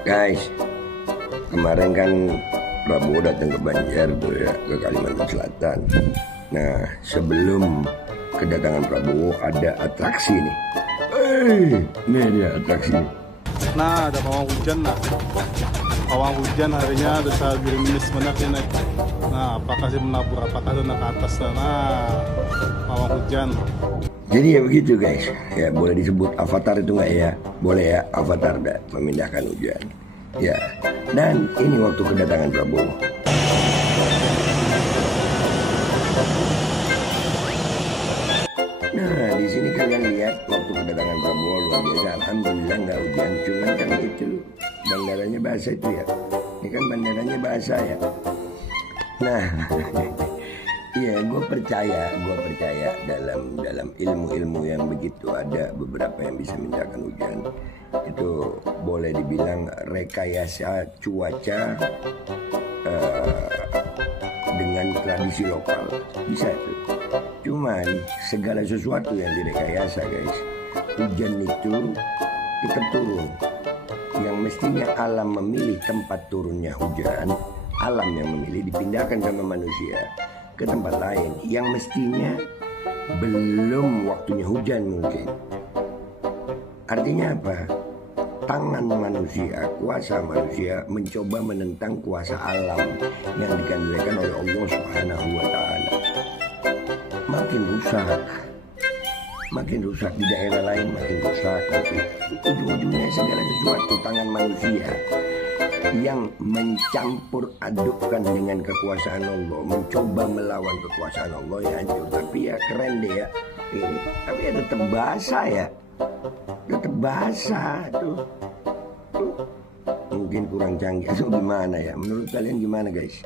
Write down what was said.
Guys, kemarin kan Prabowo datang ke Banjar tuh ya, ke Kalimantan Selatan. Nah, sebelum kedatangan Prabowo ada atraksi nih. Nih dia atraksi. Nah, ada pawang hujan nah. Pawang hujan harinya ada sa gerimis menak ya naik. Nah, apakah sih menabur apakah ada ke atas nah. Pawang hujan. Jadi ya begitu guys. Ya boleh disebut avatar itu nggak ya? Boleh ya, avatar dan memindahkan hujan. Ya, dan ini waktu kedatangan Prabowo. Nah, di sini kalian lihat waktu kedatangan Prabowo luar biasa. Alhamdulillah nggak hujan, cuman kan itu bandaranya basah itu ya. Ini kan bandaranya basah ya. Nah, iya, gue percaya dalam ilmu-ilmu yang begitu ada beberapa yang bisa mindakan hujan. Itu boleh dibilang rekayasa cuaca dengan tradisi lokal bisa itu. Cuman segala sesuatu yang direkayasa guys, hujan itu tetap turun. Yang mestinya alam memilih tempat turunnya hujan, alam yang memilih dipindahkan sama manusia ke tempat lain yang mestinya belum waktunya hujan mungkin. Artinya apa? Tangan manusia, kuasa manusia mencoba menentang kuasa alam yang dikendalikan oleh Allah Subhanahu wa Ta'ala. Makin rusak di daerah lain, makin rusak. Ujung-ujungnya segala sesuatu tangan manusia yang mencampur adukkan dengan kekuasaan Allah, mencoba melawan kekuasaan Allah ya hancur. Tapi ya keren deh ya ini. Tapi ya tetap basah ya, tetap basah tuh. Mungkin kurang canggih atau gimana ya? Menurut kalian gimana guys?